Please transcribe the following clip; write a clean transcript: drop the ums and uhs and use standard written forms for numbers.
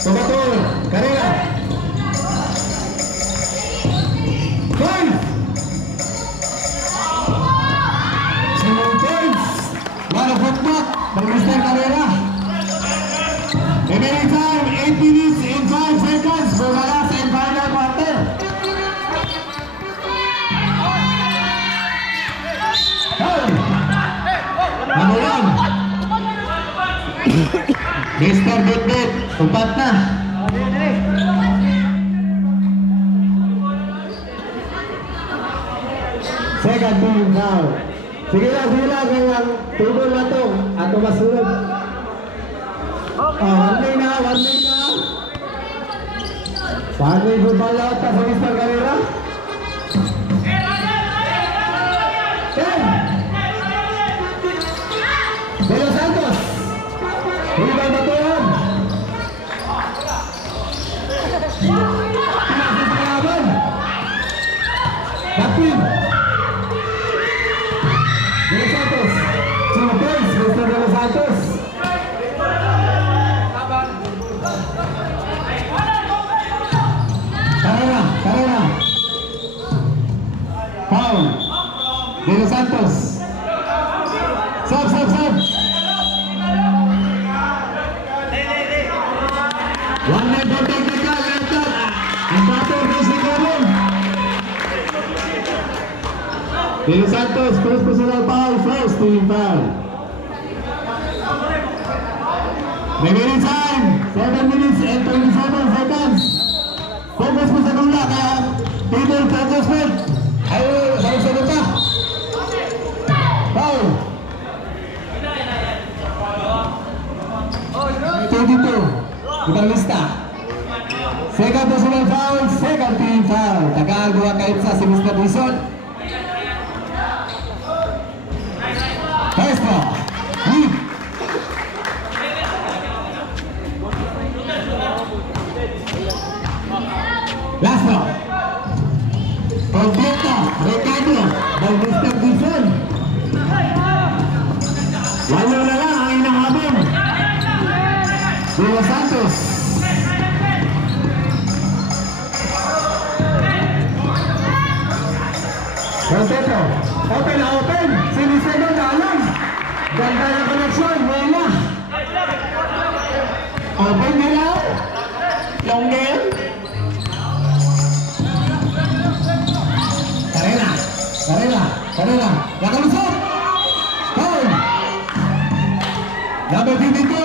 Sumatul, Karina. Five. Simon James. One of footback. Mag-Mr. Carrera. Remaining time, 8 minutes and 5 seconds for the last and final quarter. Ano yan? Mr. Bitbit, umpat na. Second team now. Sige lang kayang tubol na to. Ato masunod. One lane na. One lane po pala sa Mr. Carrera. 10. De Los Santos. Rival Batuan. Pinagpapalaban. Captain. De Los Santos. Two points, Mr. De Los Santos. Carrera. Foul. De Los Santos. Stop. One man for technical, left up. And Pato goes to Gabon. De Los Santos, first personal foul, first team foul. Remaining time, 7 minutes and 27 seconds. Focus mo sa dula, kaya table focus mo. Ayaw, sa pa. Foul. 22. Ibang lista. Second personal foul, second team foul. Taga-Agua kaitsa si Mr. Dison. First ball. Last ball. Completa, Ricardo, by Mr. Dison. Walo na lang ang inahabon. De Los Santos. Roteto. Open. Siniseno na alam. Ganda na koneksyon. Wala. Open nila. Long game. Carrera. Nakalusot. Foul. Number 52.